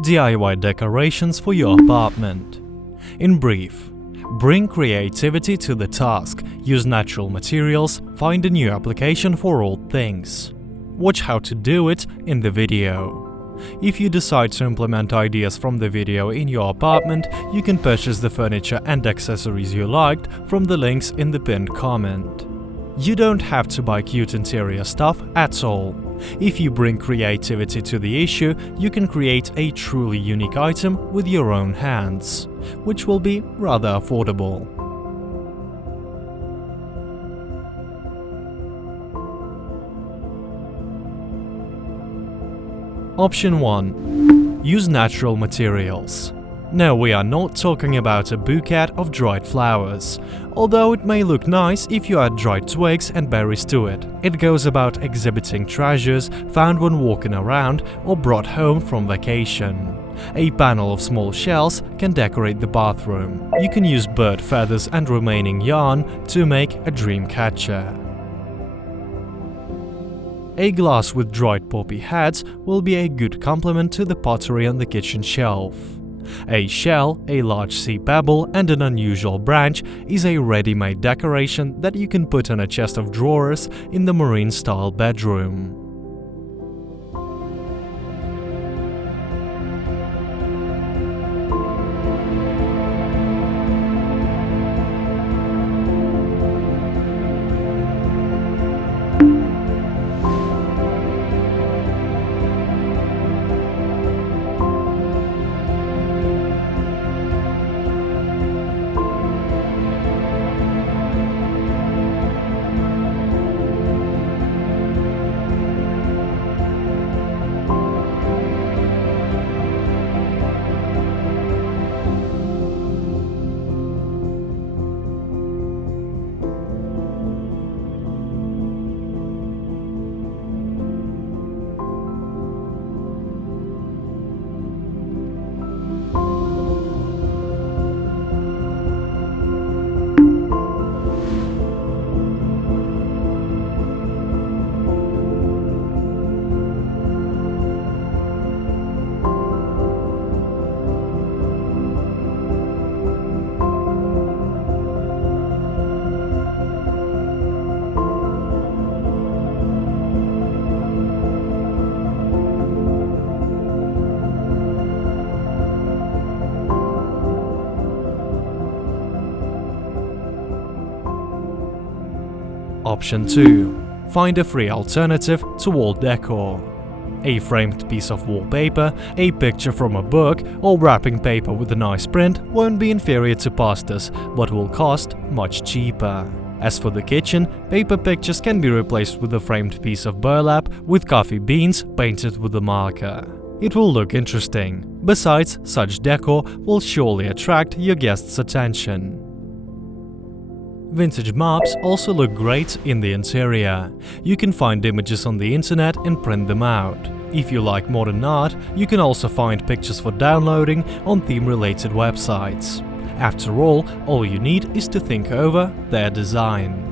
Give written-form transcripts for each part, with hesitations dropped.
DIY decorations for your apartment. In brief, bring creativity to the task, use natural materials, find a new application for old things. Watch how to do it in the video. If you decide to implement ideas from the video in your apartment, you can purchase the furniture and accessories you liked from the links in the pinned comment. You don't have to buy cute interior stuff at all. If you bring creativity to the issue, you can create a truly unique item with your own hands, which will be rather affordable. Option 1. Use natural materials. No, we are not talking about a bouquet of dried flowers, although it may look nice if you add dried twigs and berries to it. It goes about exhibiting treasures found when walking around or brought home from vacation. A panel of small shells can decorate the bathroom. You can use bird feathers and remaining yarn to make a dream catcher. A glass with dried poppy heads will be a good complement to the pottery on the kitchen shelf. A shell, a large sea pebble, and an unusual branch is a ready-made decoration that you can put on a chest of drawers in the marine-style bedroom. Option 2. Find a free alternative to wall decor. A framed piece of wallpaper, a picture from a book, or wrapping paper with a nice print won't be inferior to pastas, but will cost much cheaper. As for the kitchen, paper pictures can be replaced with a framed piece of burlap with coffee beans painted with a marker. It will look interesting. Besides, such decor will surely attract your guests' attention. Vintage maps also look great in the interior. You can find images on the internet and print them out. If you like modern art, you can also find pictures for downloading on theme-related websites. After all you need is to think over their design.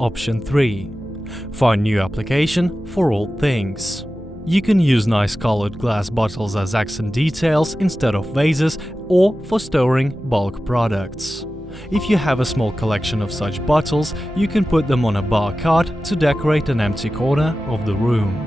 Option 3. Find new application for old things. You can use nice colored glass bottles as accent details instead of vases or for storing bulk products. If you have a small collection of such bottles, you can put them on a bar cart to decorate an empty corner of the room.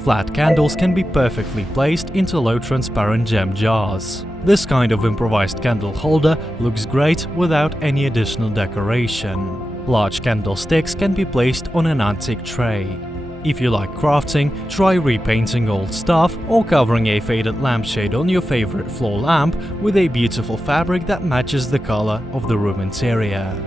Flat candles can be perfectly placed into low transparent gem jars. This kind of improvised candle holder looks great without any additional decoration. Large candlesticks can be placed on an antique tray. If you like crafting, try repainting old stuff or covering a faded lampshade on your favorite floor lamp with a beautiful fabric that matches the color of the room interior.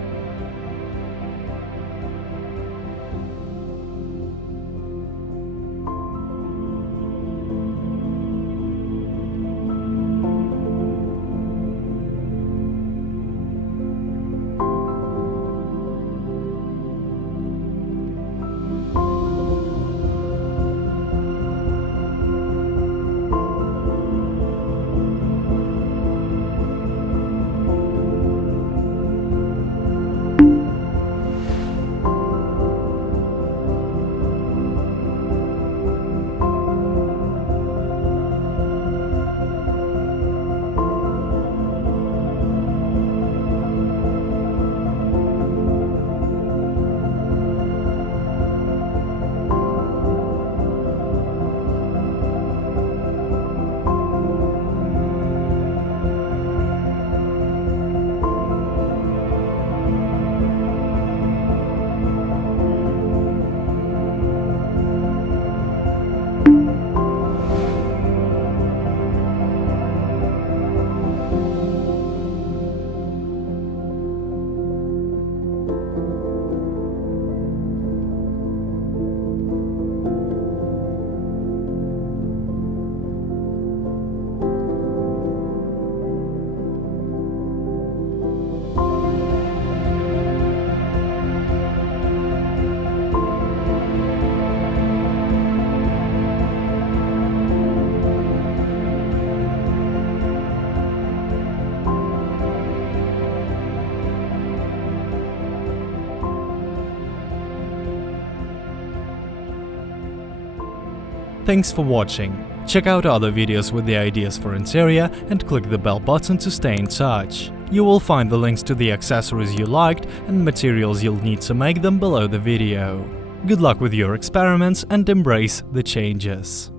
Thanks for watching. Check out other videos with the ideas for interior and click the bell button to stay in touch. You will find the links to the accessories you liked and materials you'll need to make them below the video. Good luck with your experiments and embrace the changes.